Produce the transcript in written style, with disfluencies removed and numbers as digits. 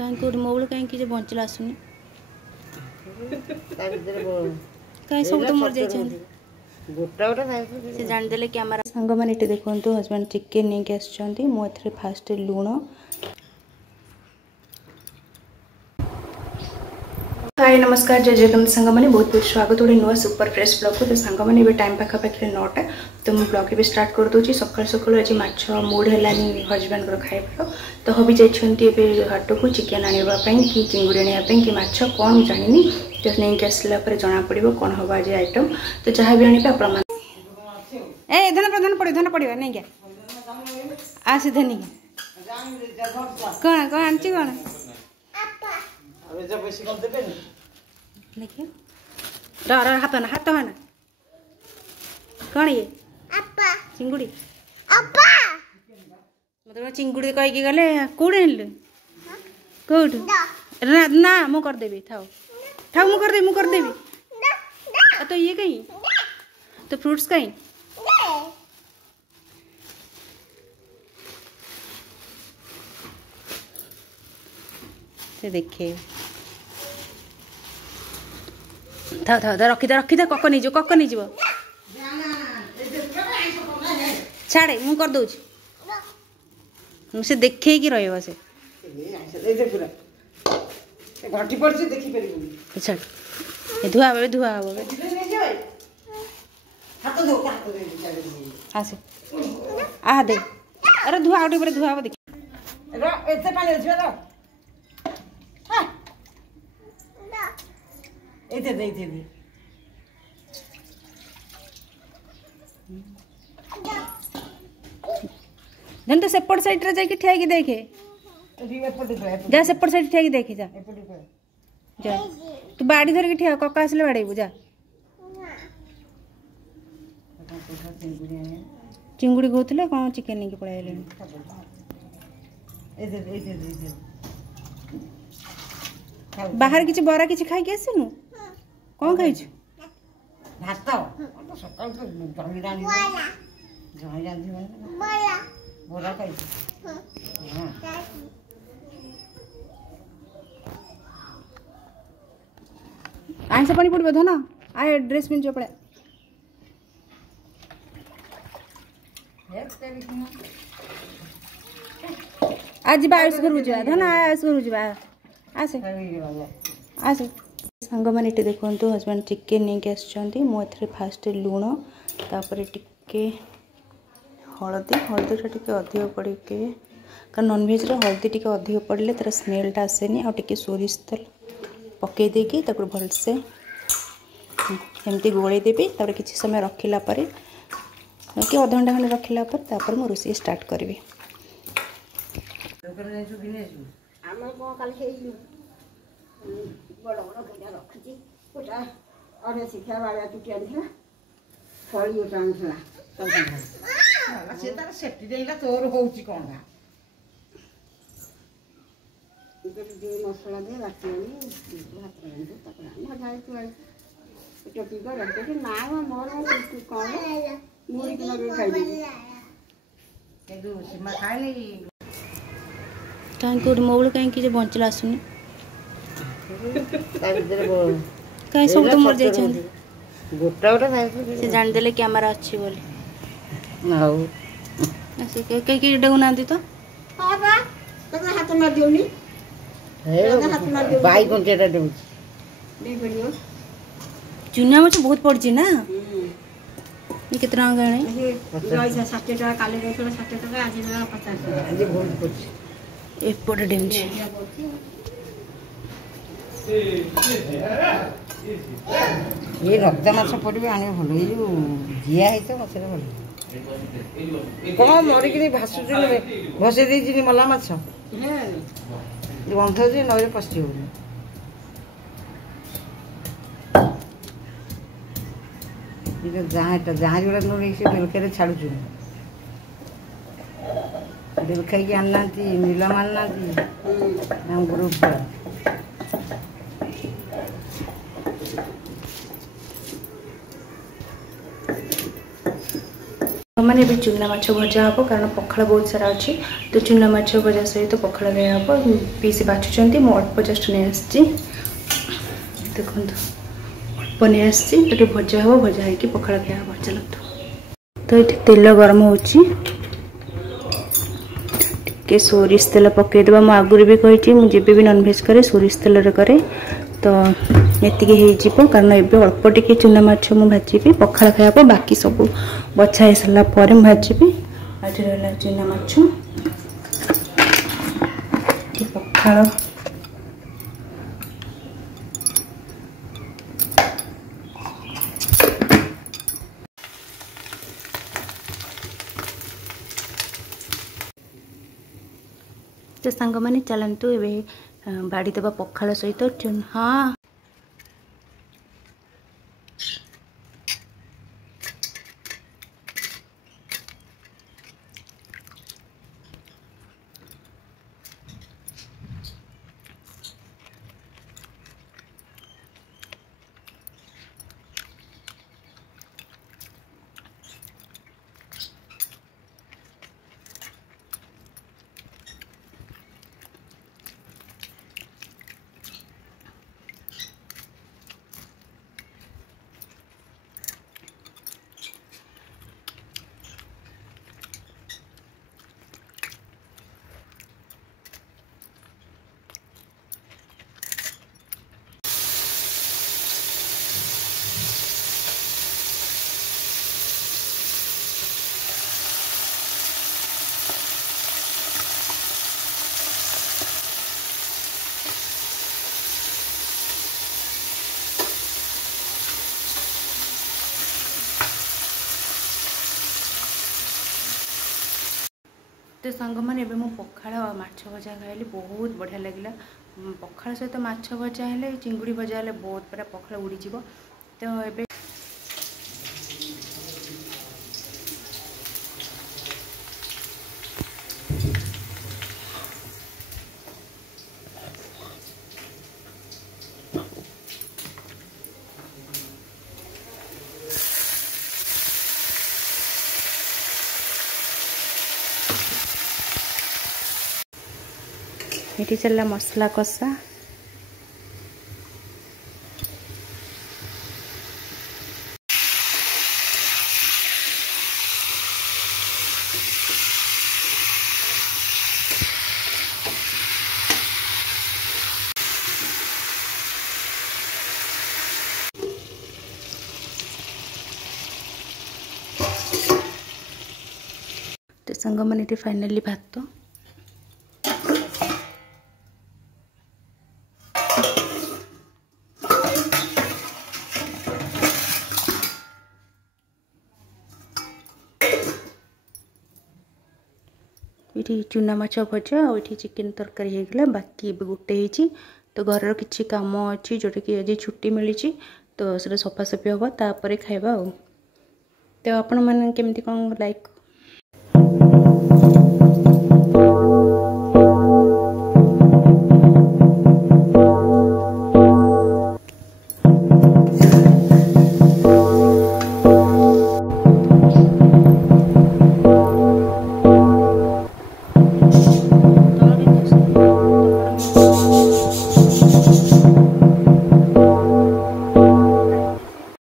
कहीं मोबाइल कहीं बंचला आसुनी कहीं सब तो मर जाइए से जानीदे कि आम सांग मैंने ये देखो हजबैंड चिकेन नहीं आसुँच मुझे फास्ट लुण हाय नमस्कार जय जगन्नाथ सांग मैंने बहुत बहुत स्वागत गोटे नुआ सुपर फ्रेश ब्लॉग को तो सांग मैंने भी टाइम पाखापाखि 9टा तो मुझे ब्लॉग भी स्टार्ट कर दूसरी सकाल सकाल आज माछ मूड है हजबैंड खाइबार तो हबी जाइए हाट को चिकेन आने कि चिंगुड़ी आने कि माछ कौन जानी तो नहीं आसला जना पड़ो कौन हम आज आइटम तो जहाँ भी आने आप धन पड़ा नहीं क्या आस धनी कौन कौन आनी कौन देखिए हाथ ना हाथ है ना कौन ये चिंगुड़ी मतलब चिंगुड़ी कहीकि गले कौटे आनल कौट ना मु करदेवी थाओ थाओ मु करदेवी तो ये कहीं तो फ्रूट्स कहीं से देखे था रखी था कक नहीं छाड़े मु कर दौच से देखे कि रही से धुआ हे धुआ हे आसे आह दे अरे धुआ गोटे धुआ हे देखिए तो सेपट साइड रे जाके ठिया देखे जा सेपट साइड ठिया देखे जा जा तू बाड़ी धर के ठिया कका आसले बाड़ेबू जा चिंगुड़ी कहते कौन चिकेन नहीं पड़े बाहर किसी बरा किसी खाई के आसनु कौन खाई भात आइंसा पानी पड़ो धन आ ड्रेस पिंध पड़ा आज आयुष घर जा धन आयुष घर जा आसे आसे सांग मैंने ये देखो हजबैंड चिकेन नहीं आसुँच मुझे फास्ट लुण तापर टिके हलदी हलदीटा टिके अधिक पड़े कारण नॉनवेज हलदी टिके अधिक पड़े तार स्मेलटा आसेनी आ टिके सोरिष तेल पकई देकी भलसे एमती गोले देवी तापर किसी समय रखिला कि अध घंटा खंडे रखिला मु रोषे स्टार्ट करी बड़ बड़ पूजा रखी गोटा अढ़े शिक्षा बाड़ा चुटिया आनी फल गोटे आना सी तार सेफ्टी देला तोर हो कौन मसला दे बाटी भात भजा टोपी रखी ना मोर कौन मुड़ी कि खाई सीमा खाए कहीं मोबाइल कहीं बंचला आसुनी कहीं सब तो मर जाइए से जानीदे कि आम अच्छी बोली कहीं डुना तो हाथ मार दियोनी चुना माछ बहुत पड़ी ना ये कितना टका 60 टका काली 60 टका आज 50 एपटे डेमची ये रक्त माछ पड़े आने भल ये जो जिया है मछली भल कौन मरिक भाषुची घसे दे मला माछ गंध जे नई पशि हो जहाँ जोड़ा नई से बेलके छाड़ू बेलखा की आना नीलम आना ग्रुप मैंने भी चूना माछ भजा हम कारण पखाड़ बहुत सारा अच्छी तो चूना माछ भजा सहित पखाड़ खाया हम पीसी बाछुंट मु अल्प जस्ट नहीं आसी देखो अल्प नहीं आसी भजा हम भजा हो पखाड़ खाया हम चलतु तो ये तेल गरम हो सोरिष तेल पकईदेवा मु आगुरी भी कही मुझे भी नॉनवेज करे सोरिष तेल करे तो ये कारण एवं अल्प टिके चूना माछ मु भाजी पखाड़ खाया बाकी सब बछा हो सारा पर भाजी आज रहा चूना माछ पखाड़ तो सांग मैंने चलतु ए बाड़ी देवा पखाड़ सहित हाँ तो सांग मैंने पखाड़ माछ भजा खाइली बहुत बढ़िया लगे पखाड़ सहित माछ भजा है चिंगुड़ी भजा है बहुत पूरा पखाड़ उड़ीज तो ये ये चलला मसला कषा तो सांग मैंने फाइनाली भात ये चूना माछ भजा और ये चिकेन तरकारी होगा बाकी गोटे ही तो घर किसी काम अच्छी जोटा कि आज छुट्टी मिली तो से सफासफी हम तापर खाइबा तो आपण मैंने केमती कौन लाइक